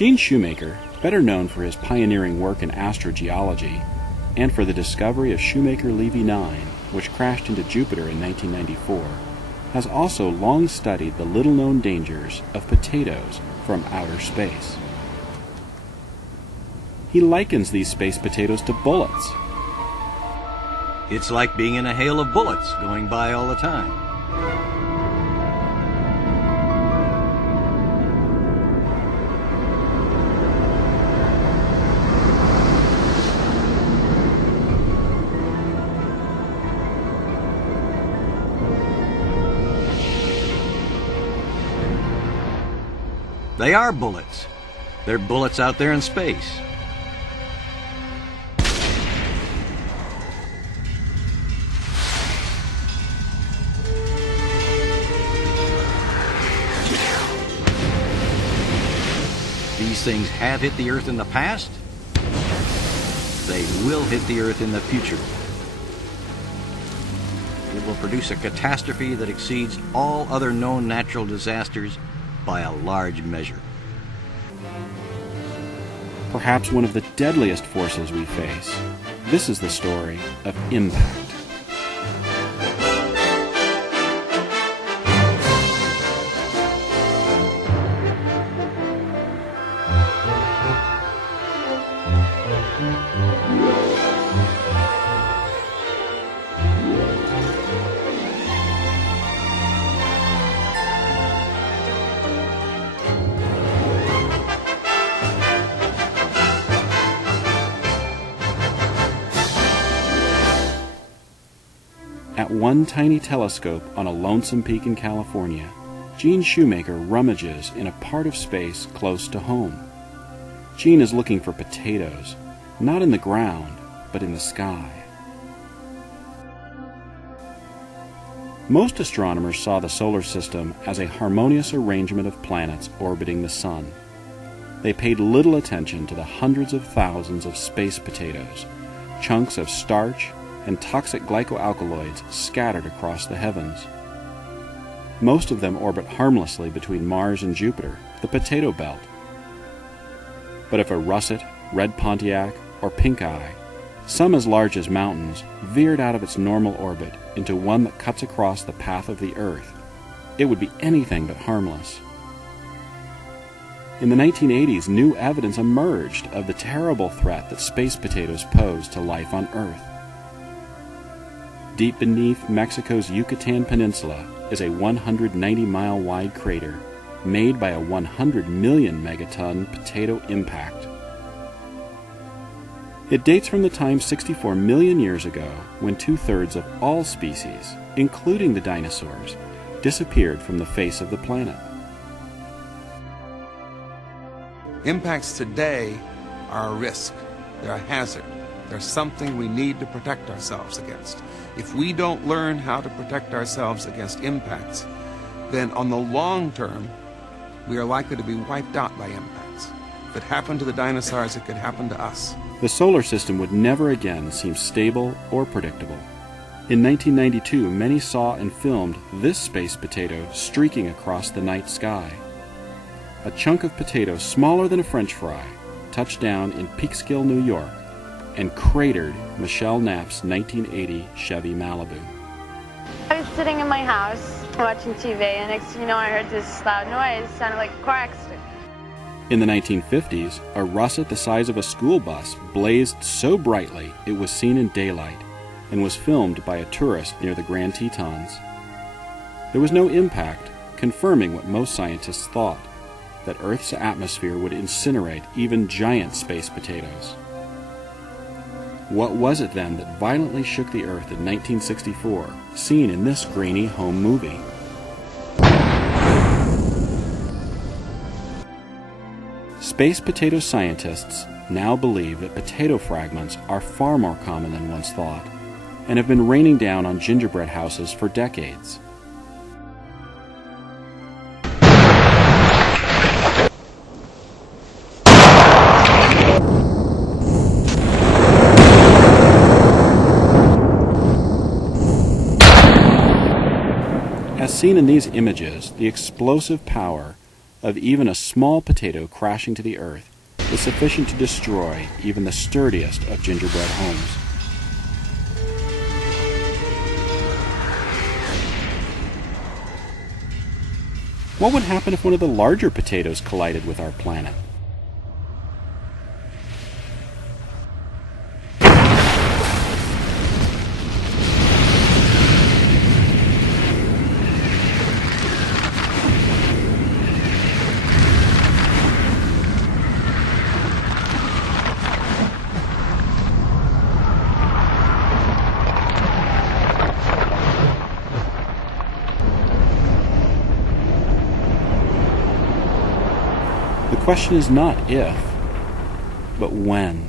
Gene Shoemaker, better known for his pioneering work in astrogeology and for the discovery of Shoemaker-Levy 9, which crashed into Jupiter in 1994, has also long studied the little-known dangers of potatoes from outer space. He likens these space potatoes to bullets. It's like being in a hail of bullets going by all the time. They are bullets. They're bullets out there in space. These things have hit the Earth in the past. They will hit the Earth in the future. It will produce a catastrophe that exceeds all other known natural disasters by a large measure. Perhaps one of the deadliest forces we face. This is the story of impact. At one tiny telescope on a lonesome peak in California, Gene Shoemaker rummages in a part of space close to home. Gene is looking for potatoes, not in the ground, but in the sky. Most astronomers saw the solar system as a harmonious arrangement of planets orbiting the sun. They paid little attention to the hundreds of thousands of space potatoes, chunks of starch, and toxic glycoalkaloids scattered across the heavens. Most of them orbit harmlessly between Mars and Jupiter, the potato belt. But if a russet, red Pontiac, or pink eye, some as large as mountains, veered out of its normal orbit into one that cuts across the path of the Earth, it would be anything but harmless. In the 1980s, new evidence emerged of the terrible threat that space potatoes pose to life on Earth. Deep beneath Mexico's Yucatan Peninsula is a 190-mile wide crater made by a 100 million megaton potato impact. It dates from the time 64 million years ago when 2/3 of all species, including the dinosaurs, disappeared from the face of the planet. Impacts today are a risk. They're a hazard. They're something we need to protect ourselves against. If we don't learn how to protect ourselves against impacts, then on the long term, we are likely to be wiped out by impacts. If it happened to the dinosaurs, it could happen to us. The solar system would never again seem stable or predictable. In 1992, many saw and filmed this space potato streaking across the night sky. A chunk of potato smaller than a French fry touched down in Peekskill, New York, and cratered Michelle Knapp's 1980 Chevy Malibu. I was sitting in my house watching TV, and next thing you know, I heard this loud noise. It sounded like a car accident. In the 1950s, a russet the size of a school bus blazed so brightly it was seen in daylight and was filmed by a tourist near the Grand Tetons. There was no impact, confirming what most scientists thought, that Earth's atmosphere would incinerate even giant space potatoes. What was it then that violently shook the Earth in 1964, seen in this grainy home movie? Space potato scientists now believe that potato fragments are far more common than once thought, and have been raining down on gingerbread houses for decades. As seen in these images, the explosive power of even a small potato crashing to the earth is sufficient to destroy even the sturdiest of gingerbread homes. What would happen if one of the larger potatoes collided with our planet? The question is not if, but when.